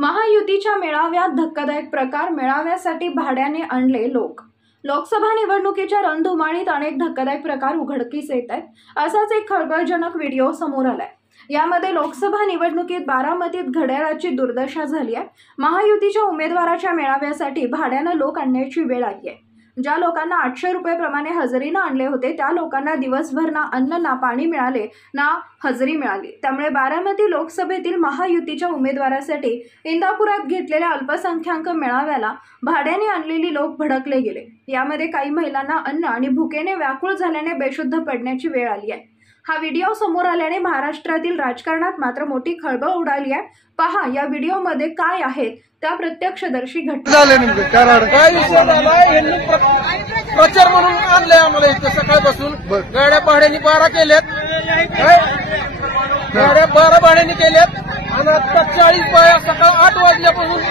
महायुतीच्या मेळाव्यात धक्कादायक प्रकार। मेळाव्यासाठी भाड्याने आणले लोक। लोकसभा निवडणुकीच्या रणधुमाळीत अनेक धक्कादायक प्रकार उघडकीस येत आहेत। असाच एक खळबळजनक व्हिडिओ समोर आलाय। यामध्ये लोकसभा निवडणुकीत बारामतीत घड्याळाची दुर्दशा झाली आहे। महायुतीच्या उमेदवाराच्या मेळाव्यासाठी भाड्याने लोक आणण्याची वेळ आली आहे। ज्या लोकांना 800 रुपये प्रमाणे हजेरीने आणले होते त्या लोकांना दिवसभर ना अन्न ना पाणी मिळाले ना हजेरी मिळाली। त्यामुळे बारामती लोकसभेतील महायुतीच्या उमेदवारासाठी इंदापुरात घेतलेल्या अल्पसंख्याक मेळाव्याला भाड्याने आणलेली लोक भडकले गेले। यामध्ये काही महिलांना अन्न आणि भुकेने व्याकुळ झाल्याने बेशुद्ध पडण्याची वेळ आली आहे। हा व्हिडिओ समोर आल्याने महाराष्ट्रातील राजकारणात मात्र मोठी खळबळ उडाली आहे। पहा या व्हिडिओमध्ये काय आहेत त्या प्रत्यक्षदर्शी घटना। प्रचार म्हणून आणले आम्हाला इथे सकाळपासून गाड्या भाड्याने 12 केल्यात, गाड्या 12 भाड्याने केल्यात आणि आता 40 बाया सकाळ 8 वाजल्यापासून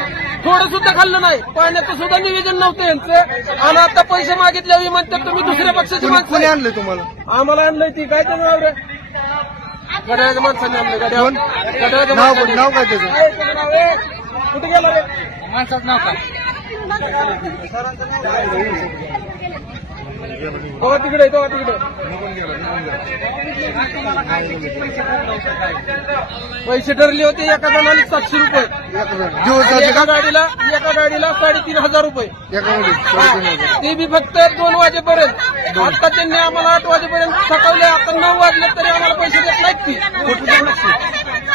थोडं सुद्धा खाल्लं नाही। पाण्याचं सुद्धा निवेदन नव्हतं यांचं आणि आता पैसे मागितल्यावर म्हणतात तुम्ही दुसऱ्या पक्षाची माणसं। कोणी आणले तुम्हाला? आम्हाला आणलंय ती काय त्याचं नाव रे? गड्याच्या माणसाने आणलं। गड्यावर नाव काय त्याचं? कुठे गेला रे माणसाचं नाव काय? तो तिकडे पैसे ठरले होते एका जणाला 700 रुपये, एका गाडीला 3,500 रुपये, ते बी फक्त 2 वाजेपर्यंत। आता त्यांनी आम्हाला 8 वाजेपर्यंत थकवले। आता 9 वाजले तरी आम्हाला पैसे देत नाहीत ती।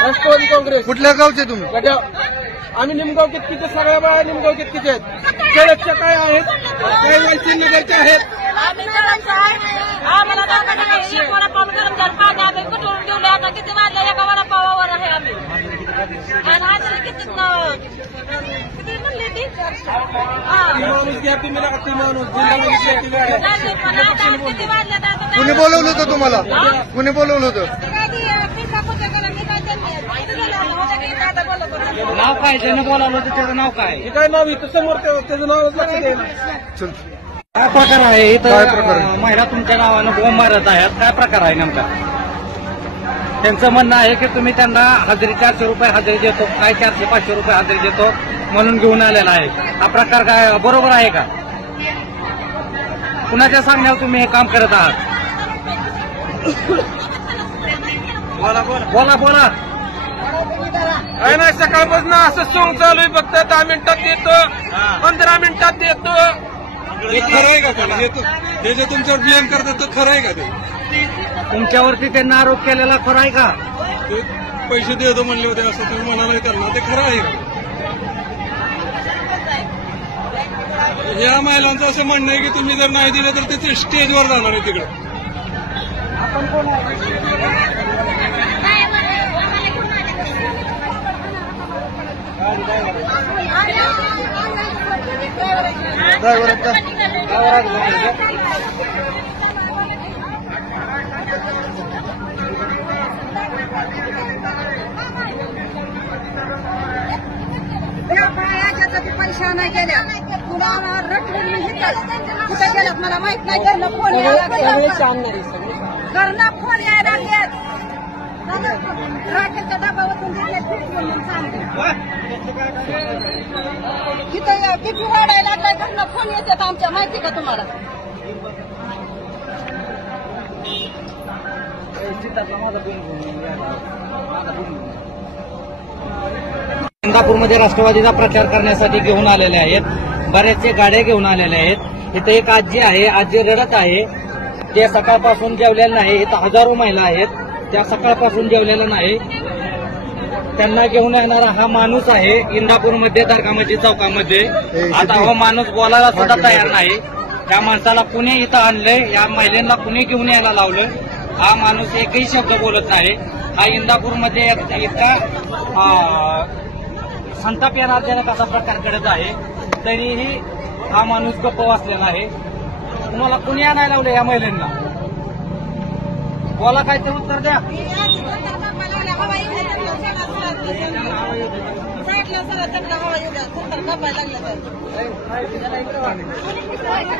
राष्ट्रवादी काँग्रेस। कुठल्या गावचे तुम्ही? गड्या। आम्ही निमगाव कितकीचे, सगळ्या बाया निमगाव कितकीचे आहेत। केळच्या काय आहेत, काही वालचंदनगरच्या आहेत। कुणी बोलवलं होतं तुम्हाला? कुणी बोलवलं होतं? नाव काय त्यानं बोलावलं होतं? त्याचं नाव काय? काय नाव इथं समोर त्याचं नाव लक्षात येईल। काय प्रकार आहे इथं? महिला तुमच्या नावानं बोंब मारत आहेत, काय प्रकार आहे नेमका? त्यांचं म्हणणं आहे की तुम्ही त्यांना हजेरी 400 रुपये हजेरी देतो, काय 400-500 रुपये हजेरी देतो म्हणून घेऊन आलेला आहे। हा प्रकार काय बरोबर आहे का? कुणाच्या सांगण्यावर तुम्ही हे काम करत आहात? बोला काय नाही, सकाळपासून असं सोंग चालू आहे। फक्त 10 मिनिटात देतो, 15 मिनिटात देतो। हे खरं आहे का? ते जे तुमच्यावर ब्लेम करतात ते खरं आहे का? ते तुमच्यावरती त्यांना आरोप केलेला खरं आहे का? ते पैसे देतो म्हणले होते असं तुम्ही म्हणाले त्यांना, ते खरं आहे का? या महिलांचं असं म्हणणं आहे की तुम्ही जर नाही दिलं तर ते स्टेजवर जाणार आहे तिकडे। आपण कोण पैसा नाही गेल्या तुला रटून कुठे गेल्यात मला माहित नाही। घरनं फोन यायला लागलेत, राखेच्या डब्यावरून तिथं बीपी वाढायला लागलाय। घरनं फोन येतात आमच्या, माहिती का तुम्हाला? इंदापूरमध्ये राष्ट्रवादीचा प्रचार करण्यासाठी घेऊन आलेले आहेत। बऱ्याचशा गाड्या घेऊन आलेल्या आहेत। इथे एक आजी आहे, आजी रडत आहे। ते सकाळपासून जेवलेलं नाही। इथं हजारो महिला आहेत, त्या सकाळपासून जेवलेल्या नाही। त्यांना घेऊन येणारा हा माणूस आहे इंदापूरमध्ये दर्गामध्ये चौकामध्ये। आता हा माणूस बोलायला सुद्धा तयार नाही। त्या माणसाला कुणी इथं आणलंय, या महिलांना कुणी घेऊन यायला लावलं? हा माणूस एकही शब्द बोलत नाही। हा इंदापूरमध्ये इतका संताप येणारजनक असा प्रकार घडत आहे, तरीही हा माणूस गप्प बसलेला आहे। तुम्हाला कुणी आणायला लावलं या महिलांना? बोला, काय ते उत्तर द्या।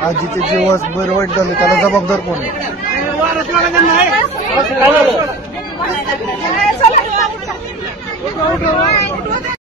आजीचे जीवास बरं वाईट झालं, त्याला जबाबदार कोण? चला